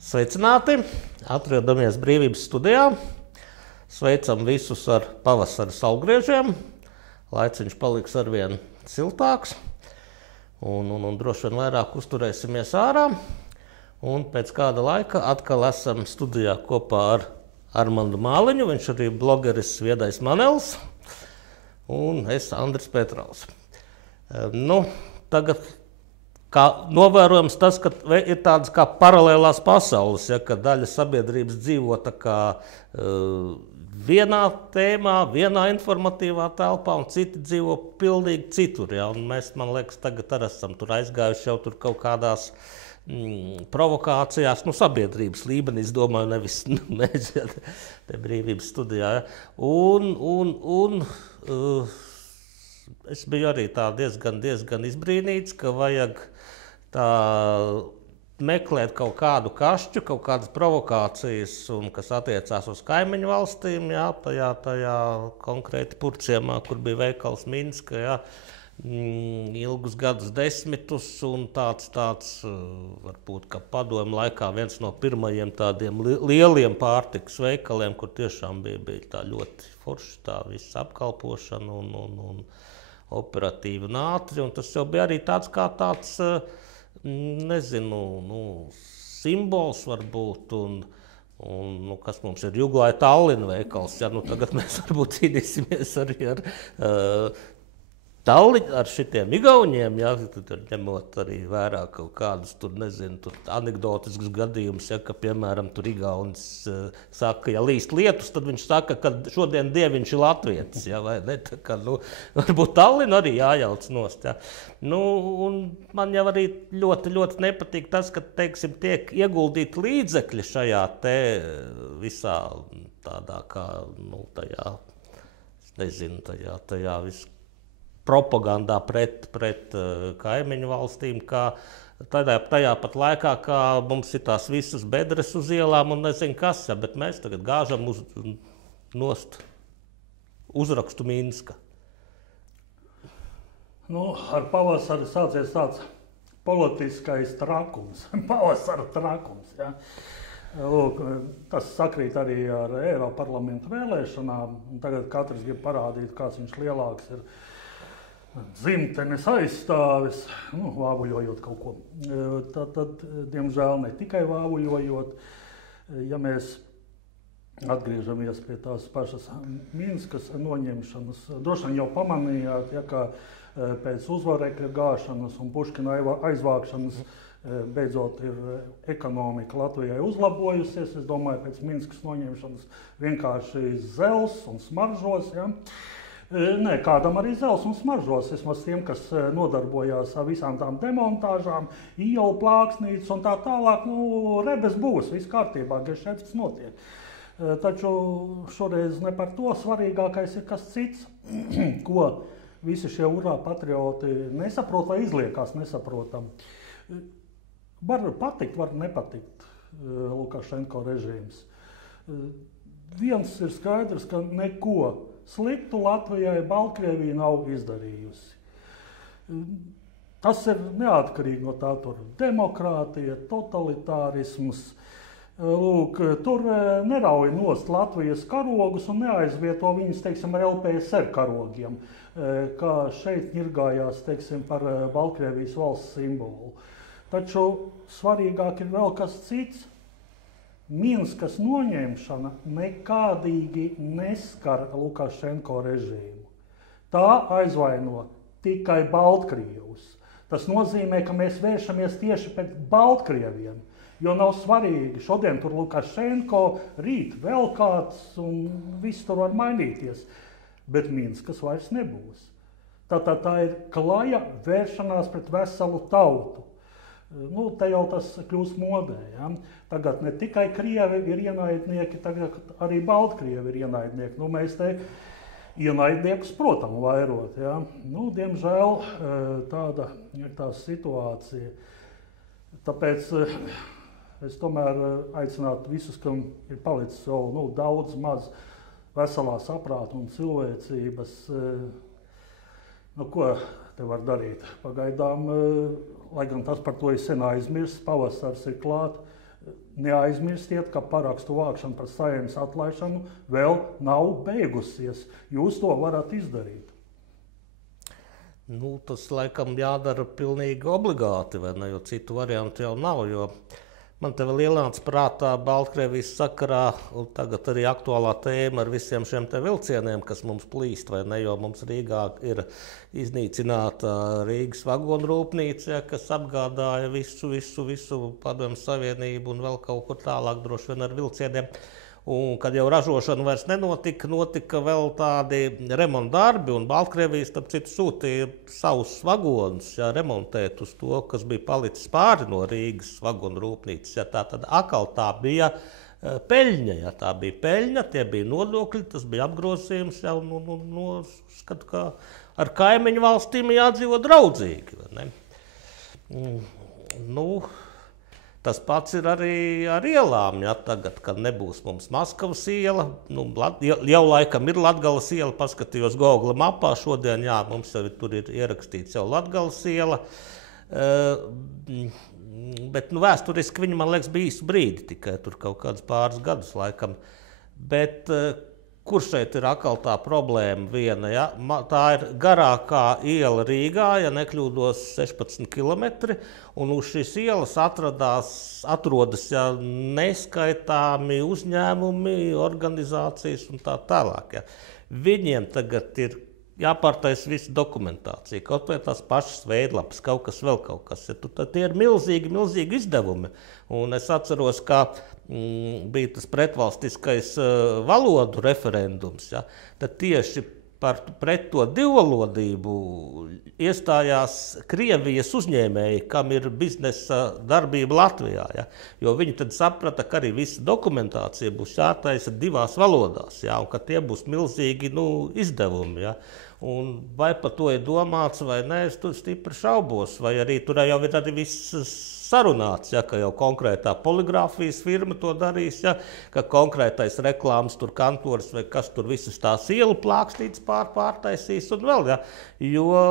Sveicināti! Atrodamies Brīvības studijā. Sveicam visus ar pavasara saulgriežiem. Laiciņš paliks arvien siltāks. Un droši vien vairāk uzturēsimies ārā. Un pēc kāda laika atkal esam studijā kopā ar Armandu Māliņu. Viņš arī blogeris Viedais Manels. Un es Andris Petrovs. Tagad novērojams tas, ka ir tādas kā paralēlās pasaules, ja, ka daļa sabiedrības dzīvo tā kā vienā tēmā, vienā informatīvā telpā, un citi dzīvo pilnīgi citur. Ja, un mēs, man liekas, tagad arī esam tur aizgājuši jau tur kaut kādās provokācijās, sabiedrības līmenī, es domāju, nevis mēs, ja, te Brīvības studijā. Ja. Es biju arī tā diezgan izbrīnīts, ka vajag tā meklēt kaut kādu kašķu, kaut kādas provokācijas, kas attiecās uz kaimiņu valstīm, jā, tajā konkrēti Purciemā, kur bija veikals Minska, jā, ilgus gadus desmitus, un tāds varbūt, ka padomu laikā viens no pirmajiem tādiem lieliem pārtikas veikaliem, kur tiešām bija tā ļoti forši tā viss apkalpošana un operatīvi un ātri, un tas jau bija arī tāds kā tāds, simbols varbūt, un kas mums ir Juglai Tallina veikals, ja, tagad mēs varbūt cīnīsimies arī ar Tallinu, ar šitiem igauņiem, ja, ņemot arī vērā kaut kādus tur anekdotiskus gadījumus, ja, ka, piemēram, tur igaunis saka, ja līst lietus, tad viņš saka, ka šodien dieviņš ir latvietis, ja, vai ne, tā kā, varbūt Tallinu arī jājauc nost, ja. Un man jau arī ļoti nepatīk tas, ka, teiksim, tiek ieguldīti līdzekļi šajā te visā tādā kā, tajā, es nezinu, tajā visu propagandā pret kaimiņu valstīm, kā tajā pat laikā, kā mums ir tās visas bedres uz ielām un nezinu kas, ja, bet mēs tagad gāžam nost uzrakstu Minska. Ar pavasari sācies tāds politiskais trakums, pavasara trakums, ja. Lūk, tas sakrīt arī ar Eiroparlamenta vēlēšanām, un tagad katrs grib parādīt, kāds viņš lielāks ir. Dzimtenes aizstāvis, vāvuļojot kaut ko. Tad, diemžēl, ne tikai vāvuļojot, ja mēs atgriežamies pie tās pašas Minskas noņemšanas, droši vien jau pamanījāt, ja, ka pēc uzvarekļa gāšanas un Puškina aizvākšanas beidzot ir ekonomika Latvijai uzlabojusies. Es domāju, pēc Minskas noņemšanas vienkārši zels un smaržos, ja. Nē, kādam arī zels un smaržos, vismaz tiem, kas nodarbojās ar visām tām demontāžām, ielu plāksnītes un tā tālāk, rebes būs, viss kārtībā, gešefts notiek. Taču šoreiz ne par to, svarīgākais ir kas cits, ko visi šie urā patrioti nesaprot vai izliekās nesaprotam. Var patikt, var nepatikt Lukašenko režīms. Viens ir skaidrs, ka neko sliktu Latvijai Baltkrievija nav izdarījusi. Tas ir neatkarīgi no tā, tur demokrātija, totalitārisms. Lūk, tur nerauj nost Latvijas karogus un neaizvieto viņus, teiksim, ar LPSR karogiem, kā šeit ņirgājās, teiksim, par Baltkrievijas valsts simbolu. Taču svarīgāk ir vēl kas cits. Minskas noņemšana nekādīgi neskar Lukašenko režīmu. Tā aizvaino tikai Baltkrievus. Tas nozīmē, ka mēs vēršamies tieši pret Baltkrieviem, jo nav svarīgi. Šodien tur Lukašenko, rīt vēl kāds un viss tur var mainīties, bet Minskas vairs nebūs. Tā ir klaja vēršanās pret veselu tautu. Te jau tas kļūst modē. Ja? Tagad ne tikai Krievi ir ienaidnieki, tagad arī Baltkrievi ir ienaidnieki. Mēs te ienaidniekus, protams, vairot. Ja? Diemžēl tāda ir tā situācija. Tāpēc es tomēr aicinātu visus, kam ir palicis vēl daudz maz veselā saprāta un cilvēcības. Ko te var darīt? Pagaidām, lai gan tas par to ir sen aizmirsts, pavasars ir klāt, Neaizmirstiet, ka parakstu vākšana par Saeimas atlaišanu vēl nav beigusies. Jūs to varat izdarīt. Nu, tas laikam jādara pilnīgi obligāti, vai ne, jo citu variantu jau nav, jo man te vēl ielāca prātā Baltkrievijas sakarā, un tagad arī aktuālā tēma ar visiem šiem te vilcieniem, kas mums plīst, vai ne, jo mums Rīgā ir iznīcināta Rīgas vagonu rūpnīca, kas apgādāja visu Padomju Savienību un vēl kaut kur tālāk droši vien ar vilcieniem. Un, kad jau ražošana vairs nenotika, notika vēl tādi remonta darbi, un Baltkrievijas, starp citu, sūtīja savus vagonus remontēt uz to, kas bija palicis pāri no Rīgas vagonu rūpnīcas. Tātad atkal tā bija peļņa, tie bija nodokļi, tas bija apgrozījums jau skatu, ka ar kaimiņu valstīm jādzīvo draudzīgi. Vai ne? Tas pats ir arī ar ielām, tagad, kad nebūs mums Maskavas iela, jau laikam ir Latgales iela, paskatījos Google mapā šodien, mums jau tur ir ierakstīts jau Latgales iela, bet vēsturiski viņa, man liekas, bija īsu brīdi, tikai tur kaut kādus pāris gadus laikam, bet kur šeit ir atkal tā problēma viena, tā ir garākā iela Rīgā, ja nekļūdos 16 km, un uz šīs ielas atrodas neskaitāmi uzņēmumi, organizācijas un tā tālāk. Viņiem tagad ir jāpārtaisa visa dokumentācija, kaut vai tās pašas veidlapas, kaut kas. Tie ir milzīgi izdevumi, un es atceros, ka bija tas pretvalstiskais valodu referendums, tad tieši pret to divvalodību iestājās Krievijas uzņēmēji, kam ir biznesa darbība Latvijā. Jo viņi tad saprata, ka arī visa dokumentācija būs jātaisa divās valodās, un ka tie būs milzīgi izdevumi. Un vai par to ir domāts vai nē, es tur stipri šaubos, vai arī tur jau ir arī viss sarunāts, ka jau konkrētā poligrāfijas firma to darīs, ka konkrētais reklāmas tur kantors vai kas tur visas tās ielu plākstītes pārtaisīs un vēl, jo,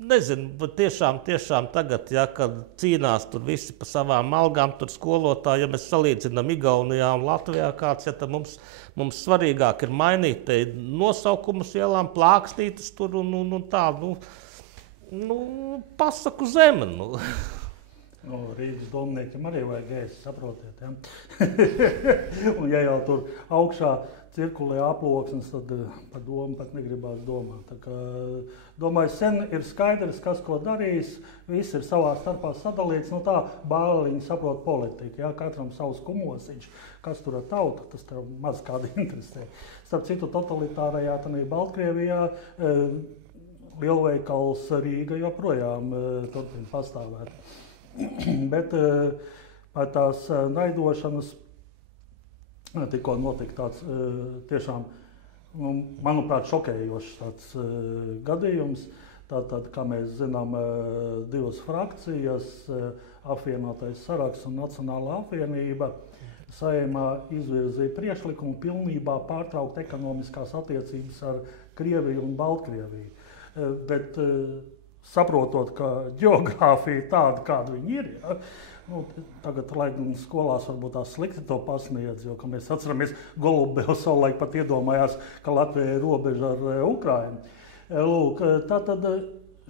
nezinu, tiešām tagad, kad cīnās tur visi pa savām algām, tur skolotāji, ja mēs salīdzinām Igaunijā un Latvijā kāds, tad mums svarīgāk ir mainīt nosaukumus ielām, plākstītes tur un tā, pasaku zeme. Rīgas domniekiem arī vajag ēst, saprotiet. Un ja jau tur augšā cirkulē aploksnes, tad par domu pat negribās domāt. Tā kā, domāju, sen ir skaidrs, kas ko darīs, viss ir savā starpā sadalīts, tā bāliņi saprot politiku, katram savs kumosiņš, kas tur ar tautu, tas tev maz kādi interesē. Starp citu, totalitārajā Baltkrievijā lielveikals Rīga joprojām turpina pastāvēt. Bet par tās naidošanas tikko notika tāds tiešām, manuprāt, šokējošs tāds gadījums. Tātad, kā mēs zinām, divas frakcijas, apvienotais saraksts un Nacionālā apvienība, Saeimā izvirzīja priekšlikumu pilnībā pārtraukt ekonomiskās attiecības ar Krieviju un Baltkrieviju. Bet saprotot, ka ģeogrāfija tāda, kāda viņi ir, tagad, lai skolās varbūt tās slikti to pasniedz, jo, kā mēs atceramies, Golubevs savulaik pat iedomājās, ka Latvija ir robeža ar Ukrainu. Lūk, tātad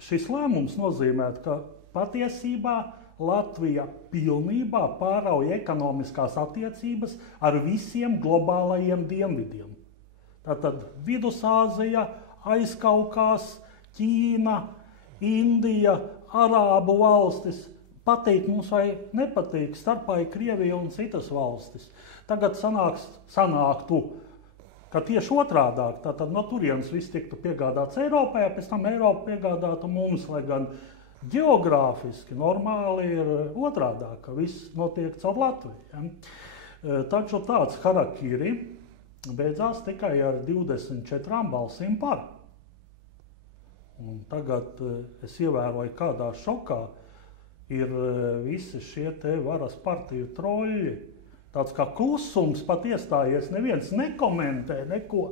šis lēmums nozīmē, ka patiesībā Latvija pilnībā pārauj ekonomiskās attiecības ar visiem globālajiem dienvidiem. Tātad Vidusāzija, Aizkaukās, Ķīna, Indija, Arābu valstis, patīk mums vai nepatīk, starpā ir Krievija un citas valstis. Tagad sanāktu, ka tieši otrādāk, tātad no turienes viss tiktu piegādāts Eiropai, pēc tam Eiropa piegādātu mums, lai gan ģeogrāfiski normāli ir otrādāk, ka viss notiek caur Latviju. Taču tāds harakiri beidzās tikai ar 24 balsīm par. Un tagad es ievēroju, kādā šokā ir visi šie te varas partiju troļļi. Tāds kā klusums pat iestājies, neviens nekomentē neko,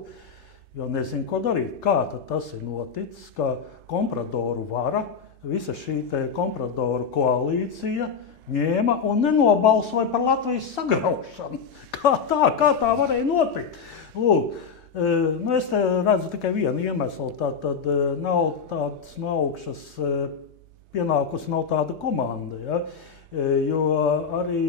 jo nezinu, ko darīt. Kā tad tas ir noticis, ka kompradoru vara, visa šī te kompradoru koalīcija ņēma un nenobalsoja par Latvijas sagraušanu. Kā tā varēja notikt? Lūk, es te redzu tikai vienu iemeslu. Tad nav tāds no augšas pienākusi nav tāda komanda. Ja? Jo arī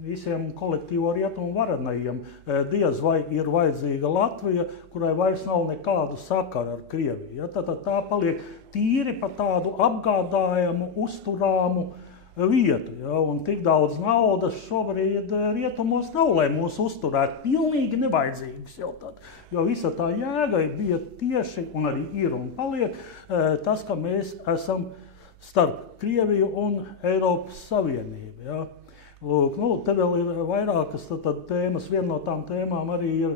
visiem kolektīvo rietumu varenajiem diez vai ir vajadzīga Latvija, kurai vairs nav nekādu sakaru ar Krieviju. Ja? Tad tā paliek tīri pa tādu apgādājumu, uzturāmu vietu. Ja? Un tik daudz naudas šobrīd rietumos nav, lai mūs uzturētu pilnīgi nevajadzīgus jau tad. Jo visa tā jēga bija tieši, un arī ir un paliek, tas, ka mēs esam starp Krieviju un Eiropas Savienību. Ja? Lūk, te vēl ir vairākas tad tēmas. Viena no tām tēmām arī ir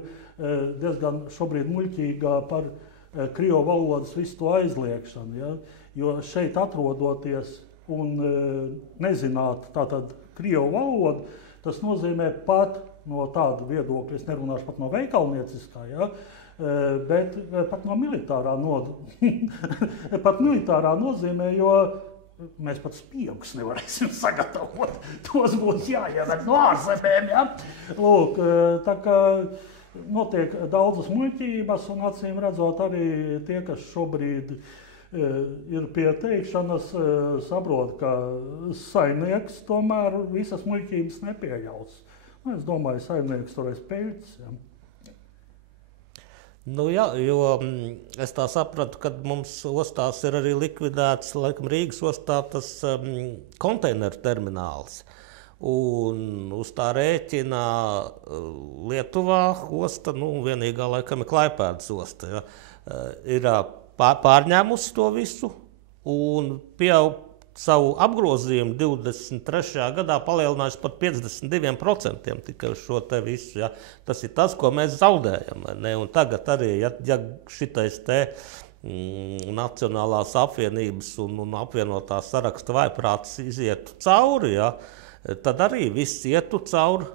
diezgan šobrīd muļķīgā par krievu valodas visu to aizliekšanu. Ja? Jo šeit atrodoties un nezināt tātad krievu valodu, tas nozīmē pat no tāda viedokļa, es nerunāšu pat no veikalnieciskā, ja? Bet pat no militārā pat militārā nozīmē, jo mēs pat spiegus nevarēsim sagatavot. Tos būs jāieved no ārzemēm. Ja? Lūk, tā kā notiek daudzas muļķības, un acīm redzot arī tie, kas šobrīd ir pie teikšanas, saprot, ka saimnieks tomēr visas muļķības nepieļaus. Es domāju, saimnieks turēs peļķis. Ja. Jā, jo es tā sapratu, ka mums ostās ir arī likvidēts, laikam Rīgas ostā tas konteineru termināls. Un uz tā rēķina Lietuvā osta, vienīgā laikam ir Klaipēdas osta, ja, ir pārņēmusi to visu un pieaug savu apgrozījumu 23. gadā palielinājusi par 52% tikai uz šo te visu. Ja. Tas ir tas, ko mēs zaudējam. Ne? Un tagad arī, ja šitais te Nacionālās apvienības un apvienotās saraksta vaiprāts izietu cauri, ja, tad arī viss ietu caur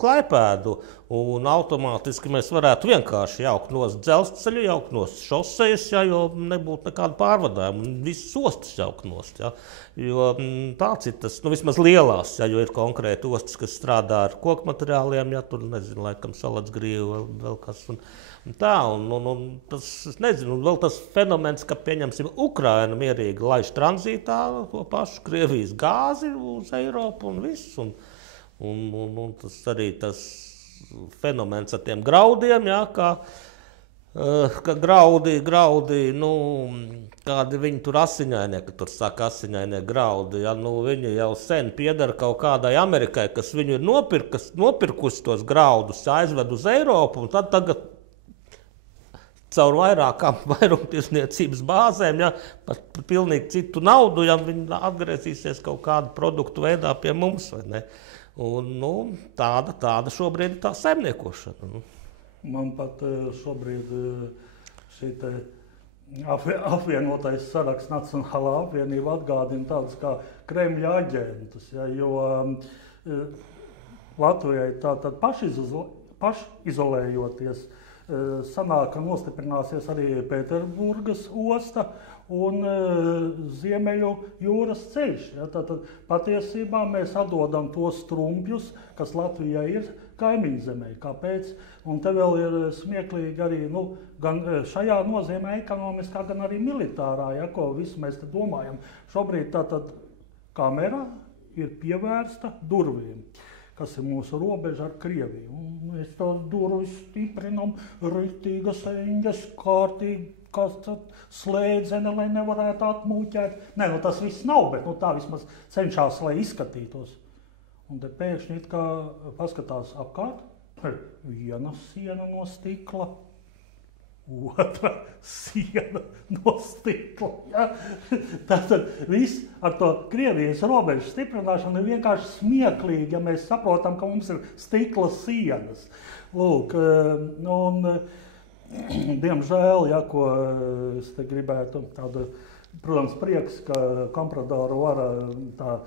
Klaipēdu, un automātiski mēs varētu vienkārši jaukt nost dzelzceļu, jaukt nost šosejas, ja, jo nebūtu nekāda pārvadājuma, un visas ostas jaukt nost. Ja, jo tāds ir tas, vismaz lielās, ja, jo ir konkrēti ostas, kas strādā ar koku materiāliem, ja, tur, nezinu, laikam salatsgrīvu vēl kas, un tā, un tas, es nezinu, un vēl tas fenomens, ka, pieņemsim, Ukraina mierīgi laiž tranzītā to pašu Krievijas gāzi uz Eiropu un viss, un tas arī tas fenomens ar tiem graudiem, ja, ka graudi, kādi viņi tur asiņainie, ka tur saka asiņainie graudi, ja, viņi jau sen piedara kaut kādai Amerikai, kas viņu ir nopirkusi tos graudus, aizved uz Eiropu, un tad tagad caur vairākām vairumtirdzniecības bāzēm, ja, par pilnīgi citu naudu, ja viņi atgriezīsies kaut kādu produktu veidā pie mums, vai ne? Un, tāda šobrīd ir tā saimniekošana. Man pat šobrīd šī apvienotais saraksts Nacionālā apvienība atgādina tādus kā Kremļa aģentus, ja, jo Latvijai tātad pašizolējoties, sanāk, ka nostiprināsies arī Pēterburgas osta un Ziemeļu jūras ceļš. Ja? Tātad patiesībā mēs atdodam tos trumpjus, kas Latvijai ir kaimiņzemē. Kāpēc? Un te vēl ir smieklīgi arī gan šajā nozīmē ekonomiskā, gan arī militārā, ja, ko visu mēs te domājam. Šobrīd tātad kamera ir pievērsta durvīm, kas ir mūsu robeža ar Krieviju. Un mēs tās durvis stiprinam, ritīgas eņģes, kārtīgi, kas slēdzene, lai nevarētu atmūķēt. Nē, tas viss nav, bet tā vismaz cenšās, lai izskatītos. Un te pēkšņi it kā paskatās apkārt, viena siena no stikla, otra siena no stikla. Ja? Tātad viss ar to Krievijas robežu stiprināšanu ir vienkārši smieklīgi, ja mēs saprotam, ka mums ir stikla sienas. Lūk, diemžēl, ja, ko es te gribētu, protams, prieks, ka Kompradora vara tā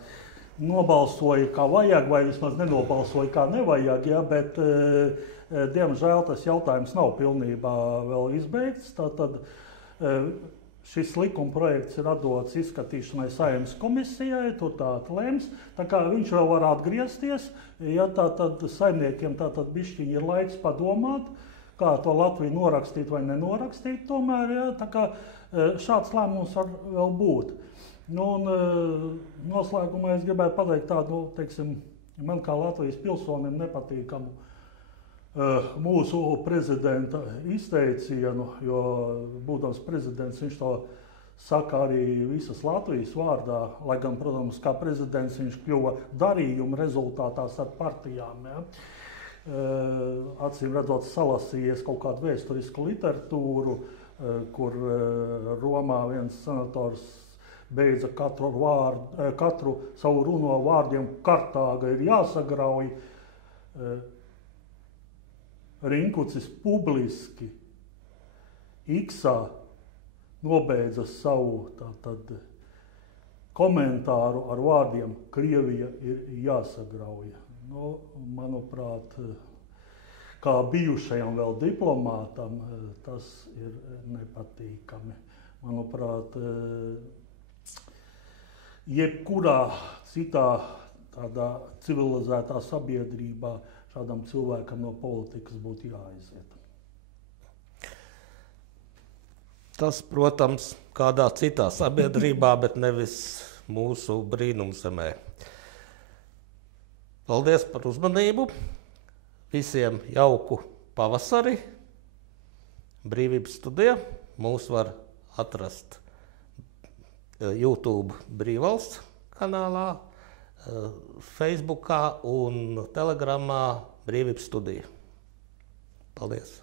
nobalsoja kā vajag, vai vismaz nenobalsoja kā nevajag, ja, bet diemžēl tas jautājums nav pilnībā vēl izbeigts. Tātad šis likuma projekts ir atdots izskatīšanai Saeimas komisijai, tur tātad lems, tā kā viņš vēl var atgriezties, ja tātad saimniekiem tātad bišķiņi ir laiks padomāt, kā to Latviju norakstīt vai nenorakstīt tomēr, ja, tā kā šāds lēmums var vēl būt. Nu, un noslēgumā es gribētu pateikt tādu, teiksim, man kā Latvijas pilsonim nepatīkamu mūsu prezidenta izteicienu, jo būdams prezidents, viņš to saka arī visas Latvijas vārdā, lai gan, protams, kā prezidents viņš kļuva darījuma rezultātā starp partijām. Ja. Acīm redzot, salasījies kaut kādu vēsturisku literatūru, kur Romā viens senators beidza katru savu runu ar vārdiem Kartāga ir jāsagrauj. Rinkucis publiski X-ā nobeidza savu komentāru ar vārdiem Krievija ir jāsagrauj. Nu, manuprāt, kā bijušajam vēl diplomātam, tas ir nepatīkami. Manuprāt, jebkurā citā tādā civilizētā sabiedrībā šādam cilvēkam no politikas būtu jāaiziet. Tas, protams, kādā citā sabiedrībā, bet nevis mūsu brīnumzemē. Paldies par uzmanību. Visiem jauku pavasari. Brīvības studija. Mūs var atrast YouTube Brīvvalsts kanālā, Facebookā un Telegramā Brīvības studija. Paldies!